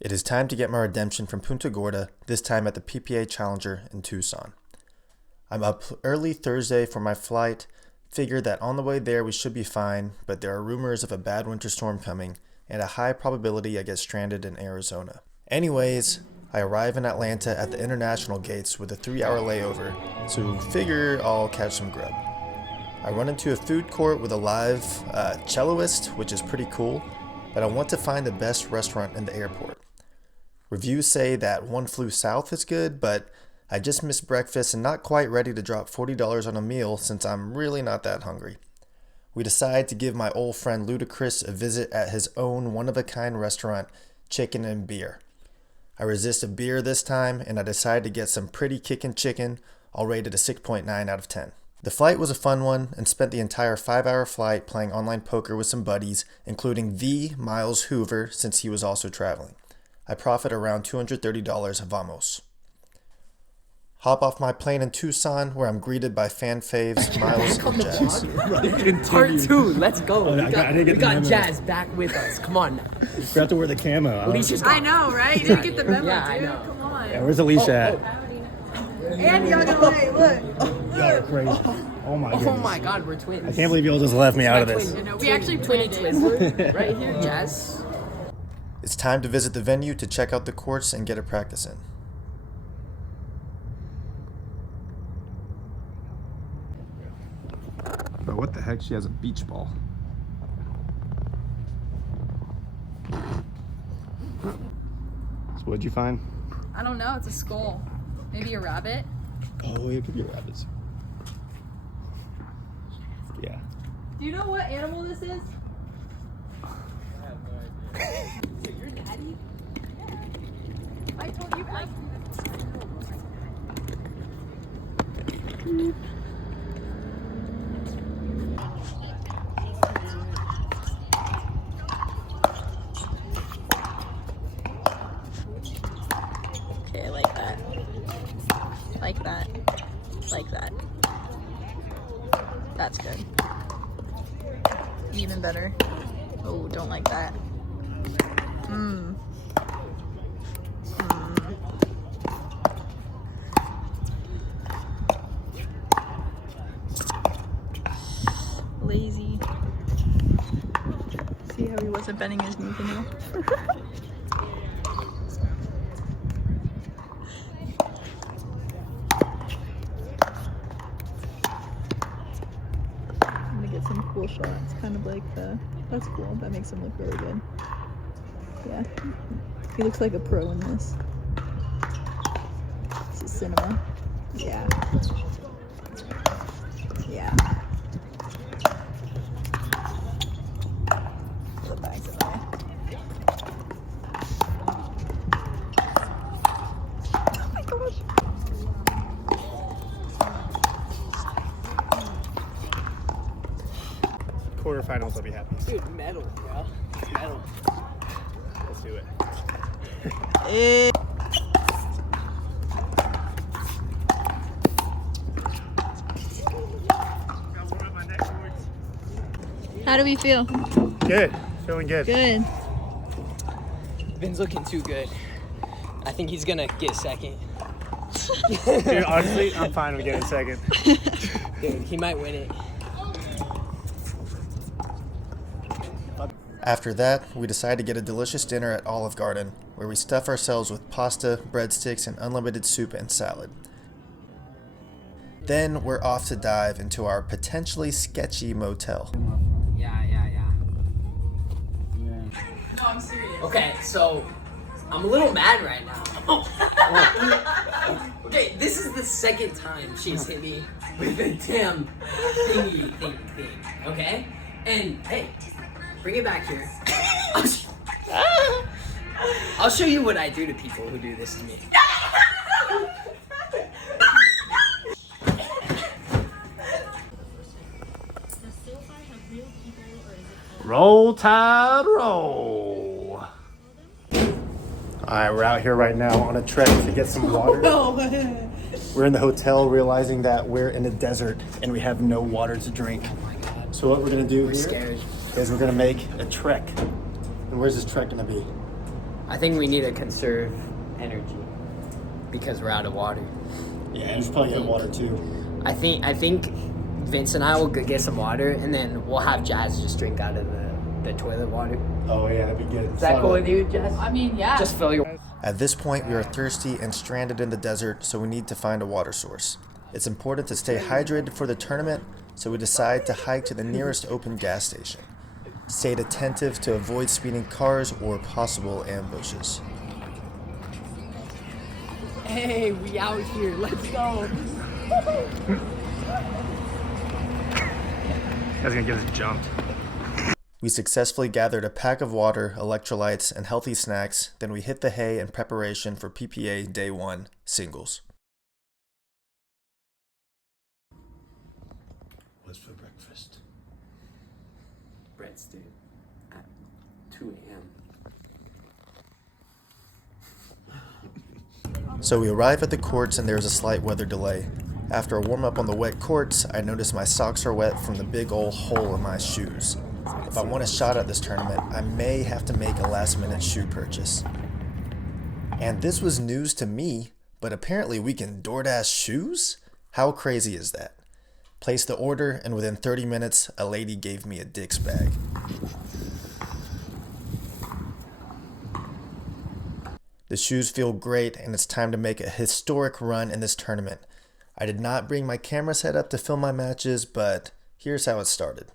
It is time to get my redemption from Punta Gorda, this time at the PPA Challenger in Tucson. I'm up early Thursday for my flight, figured that on the way there we should be fine, but there are rumors of a bad winter storm coming, and a high probability I get stranded in Arizona. Anyways, I arrive in Atlanta at the international gates with a 3-hour layover, so figure I'll catch some grub. I run into a food court with a live celloist, which is pretty cool, but I want to find the best restaurant in the airport. Reviews say that One Flew South is good, but I just missed breakfast and not quite ready to drop $40 on a meal since I'm really not that hungry. We decide to give my old friend Ludacris a visit at his own one-of-a-kind restaurant, Chicken and Beer. I resist a beer this time, and I decide to get some pretty kickin' chicken, all rated a 6.9 out of 10. The flight was a fun one, and spent the entire 5-hour flight playing online poker with some buddies, including the Miles Hoover, since he was also traveling. I profit around $230 vamos. Hop off my plane in Tucson, where I'm greeted by fan faves Miles and Jazz. Part 2, let's go. Oh, we got Jazz back with us. Come on now. We have to wear the camo. Alicia's I know, right? You didn't get the memo, Yeah, I dude. know. Come on. Yeah, where's Alicia at? And y'all gonna wait, look. Y'all are crazy. Oh my goodness. Oh my god, we're twins. I can't believe y'all just left me out of this. We actually planned it. Right here, Jazz. It's time to visit the venue to check out the courts and get a practice in. But what the heck? She has a beach ball. So what'd you find? I don't know, it's a skull. Maybe a rabbit. Oh, it could be rabbits. Yeah. Do you know what animal this is? Your daddy? Yeah. I told you asked me. Okay, I like that. Like that. Like that. That's good. Even better. Oh, don't like that. Mmm. Lazy. See how he wasn't bending his knee canoe? I'm gonna get some cool shots, kind of like that's cool, that makes him look really good. Yeah, he looks like a pro in this. This is cinema. Yeah. Yeah. The bag's in the way. Oh my gosh. Quarterfinals, I'll be happy. Dude, metal, bro. Metal. Let's do it. How do we feel? Good. Feeling good. Good. Vin's looking too good. I think he's gonna get second. Dude, honestly, I'm fine with getting second. Dude, he might win it. After that, we decide to get a delicious dinner at Olive Garden, where we stuff ourselves with pasta, breadsticks, and unlimited soup and salad. Then we're off to dive into our potentially sketchy motel. Yeah. No, I'm serious. Okay, so I'm a little mad right now. Okay, this is the second time she's hit me with a damn thingy thing. Okay? And hey, bring it back here. I'll show you what I do to people who do this to me. Roll Tide, roll. Alright, we're out here right now on a trek to get some water. We're in the hotel realizing that we're in a desert and we have no water to drink. So what we're gonna do here Scared. is we're gonna make a trek. And where's this trek gonna be? I think we need to conserve energy because we're out of water. Yeah, and it's probably get water too. I think Vince and I will go get some water, and then we'll have Jazz just drink out of the toilet water. Oh yeah, that'd be good. Is that cool with you, Jazz? I mean, yeah. Just fill your... At this point, we are thirsty and stranded in the desert, so we need to find a water source. It's important to stay hydrated for the tournament, so we decide to hike to the nearest open gas station. Stay attentive to avoid speeding cars or possible ambushes. Hey, we out here. Let's go. Guy's gonna get us jumped. We successfully gathered a pack of water, electrolytes, and healthy snacks, then we hit the hay in preparation for PPA Day 1 singles. What's for breakfast? Breadstick at 2 a.m. So we arrive at the courts and there's a slight weather delay. After a warm up on the wet courts, I notice my socks are wet from the big old hole in my shoes. If I want a shot at this tournament, I may have to make a last minute shoe purchase. And this was news to me, but apparently we can DoorDash shoes? How crazy is that? Placed the order, and within 30 minutes, a lady gave me a Dick's bag. The shoes feel great, and it's time to make a historic run in this tournament. I did not bring my camera set up to film my matches, but here's how it started.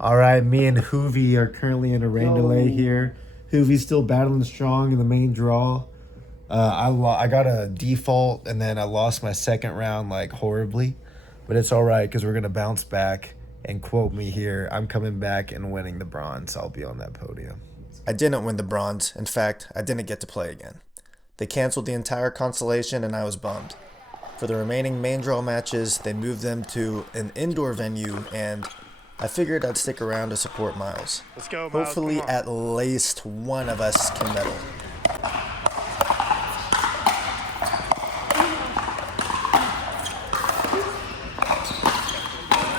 All right, me and Hoovy are currently in a rain delay here. Hoovy's still battling strong in the main draw. I got a default, and then I lost my second round like horribly. But it's all right because we're going to bounce back. And quote me here, I'm coming back and winning the bronze. I'll be on that podium. I didn't win the bronze. In fact, I didn't get to play again. They canceled the entire constellation and I was bummed. For the remaining main draw matches, they moved them to an indoor venue, and I figured I'd stick around to support Miles. Let's go, Miles. Hopefully at least one of us can medal.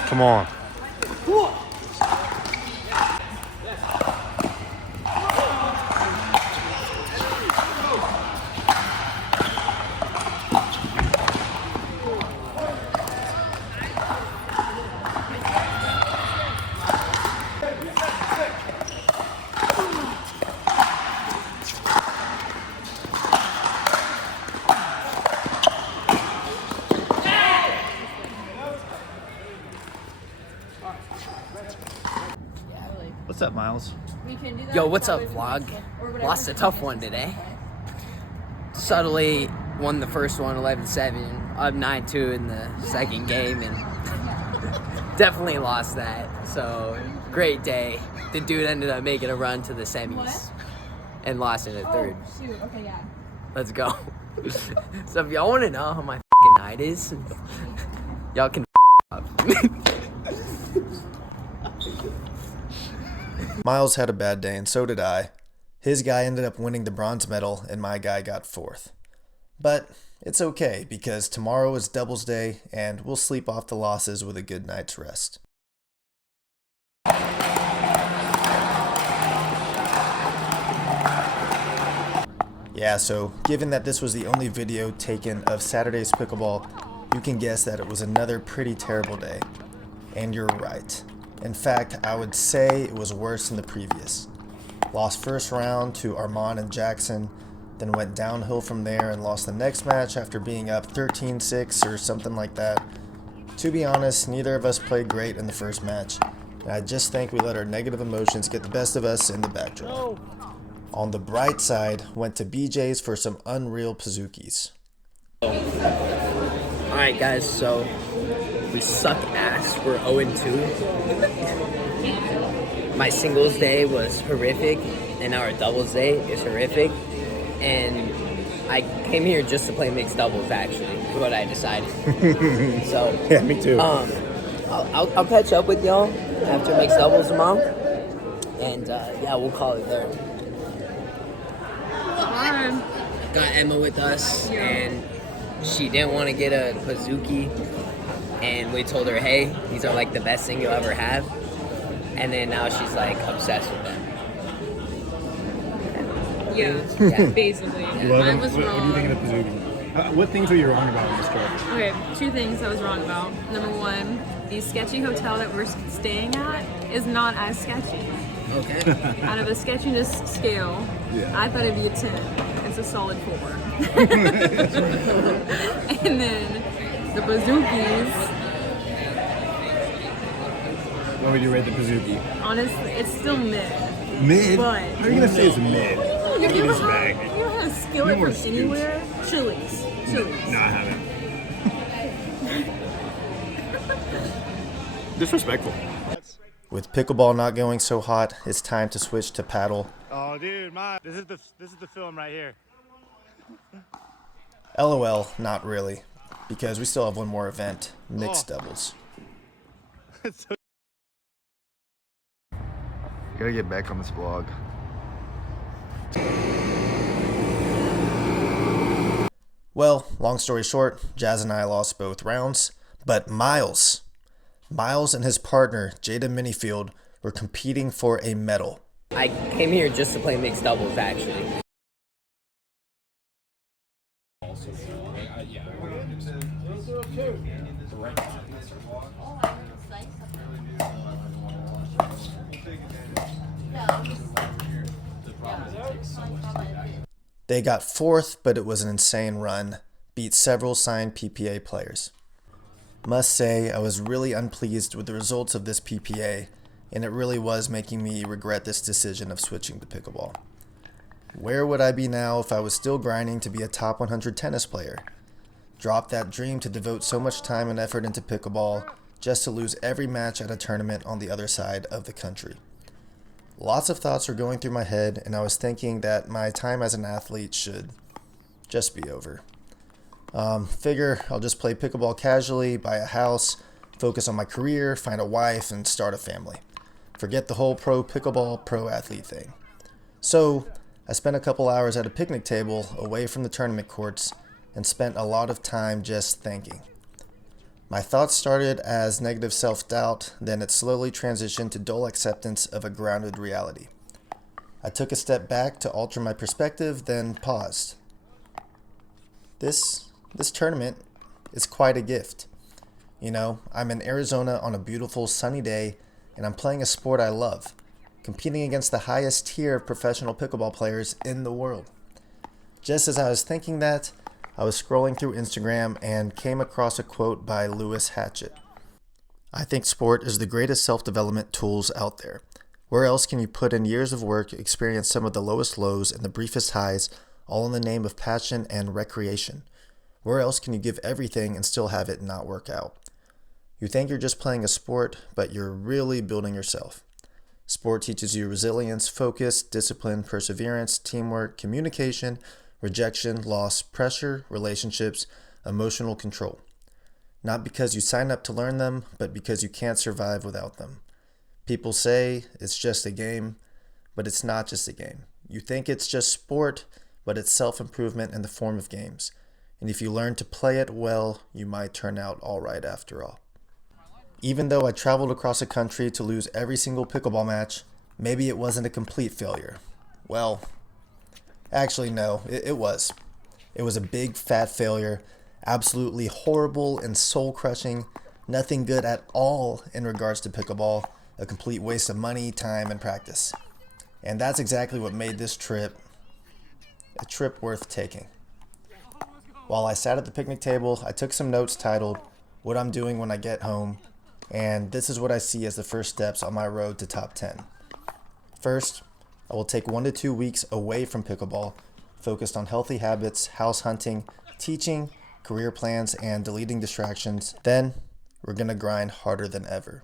Come on. What's up, Miles? Yo, what's up, vlog? Lost a tough one today. Subtly won the first one 11-7, up 9-2 in the second game, and definitely lost that. So, great day. The dude ended up making a run to the semis and lost in the third. Oh, shoot. Okay, yeah. Let's go. So if y'all want to know how my f***ing night is, y'all can up. Miles had a bad day, and so did I. His guy ended up winning the bronze medal, and my guy got fourth. But it's okay, because tomorrow is doubles day, and we'll sleep off the losses with a good night's rest. Yeah, so given that this was the only video taken of Saturday's pickleball, you can guess that it was another pretty terrible day. And you're right. In fact, I would say it was worse than the previous. Lost first round to Armand and Jackson, then went downhill from there and lost the next match after being up 13-6 or something like that. To be honest, neither of us played great in the first match, and I just think we let our negative emotions get the best of us in the backdraw. On the bright side, went to BJ's for some unreal Pazookies. Alright guys, so we suck ass. We're 0-2. My singles day was horrific, and our doubles day is horrific. And I came here just to play mixed doubles, actually, is what I decided. So Yeah, me too. I'll catch up with y'all after mixed doubles tomorrow. And yeah, we'll call it there. Got Emma with us, and she didn't want to get a Pazookie, and we told her, hey, these are like the best thing you'll ever have. And then now she's like obsessed with them. basically. Yeah, basically. Well, I was what wrong. do you think of the Pizookie? What things were you wrong about on this trip? Okay, two things I was wrong about. Number one, the sketchy hotel that we're staying at is not as sketchy. Okay. Out of a sketchiness scale, Yeah. I thought it'd be a 10. It's a solid 4. And then the Bazookies, What would you rate the Pizookie? honestly, it's still mid. Mid? But- How are you gonna say it's mid? You Look at ever this had, bag. you ever had a skillet more from scoops. anywhere? Chili's. Chili's. No, I haven't. Disrespectful. With pickleball not going so hot, it's time to switch to paddle. Oh, dude, this is the film right here. LOL, not really, because we still have one more event, mixed doubles. Gotta get back on this vlog. Well, long story short, Jazz and I lost both rounds, but Miles and his partner, Jada Minifield, were competing for a medal. I came here just to play mixed doubles, actually. They got fourth, but it was an insane run, beat several signed PPA players. Must say, I was really unpleased with the results of this PPA, and it really was making me regret this decision of switching to pickleball. Where would I be now if I was still grinding to be a top 100 tennis player? Dropped that dream to devote so much time and effort into pickleball just to lose every match at a tournament on the other side of the country. Lots of thoughts were going through my head, and I was thinking that my time as an athlete should just be over. Figure I'll just play pickleball casually, buy a house, focus on my career, find a wife, and start a family. Forget the whole pro pickleball, pro athlete thing. So I spent a couple hours at a picnic table away from the tournament courts and spent a lot of time just thinking. My thoughts started as negative self-doubt, then it slowly transitioned to dull acceptance of a grounded reality. I took a step back to alter my perspective, then paused. This tournament is quite a gift. You know, I'm in Arizona on a beautiful sunny day, and I'm playing a sport I love, competing against the highest tier of professional pickleball players in the world. Just as I was thinking that, I was scrolling through Instagram and came across a quote by Lewis Hatchett. I think sport is the greatest self-development tools out there. Where else can you put in years of work, experience some of the lowest lows and the briefest highs, all in the name of passion and recreation? Where else can you give everything and still have it not work out? You think you're just playing a sport, but you're really building yourself. Sport teaches you resilience, focus, discipline, perseverance, teamwork, communication, rejection, loss, pressure, relationships, emotional control. Not because you sign up to learn them, but because you can't survive without them. People say it's just a game, but it's not just a game. You think it's just sport, but it's self-improvement in the form of games. And if you learn to play it well, you might turn out all right after all. Even though I traveled across the country to lose every single pickleball match, maybe it wasn't a complete failure. Well, actually, no, it was. It was a big fat failure, absolutely horrible and soul-crushing, nothing good at all in regards to pickleball, a complete waste of money, time, and practice. And that's exactly what made this trip a trip worth taking. While I sat at the picnic table, I took some notes titled, "What I'm Doing When I Get Home," and this is what I see as the first steps on my road to top 10. First, I will take 1 to 2 weeks away from pickleball, focused on healthy habits, house hunting, teaching, career plans, and deleting distractions. Then, we're gonna grind harder than ever.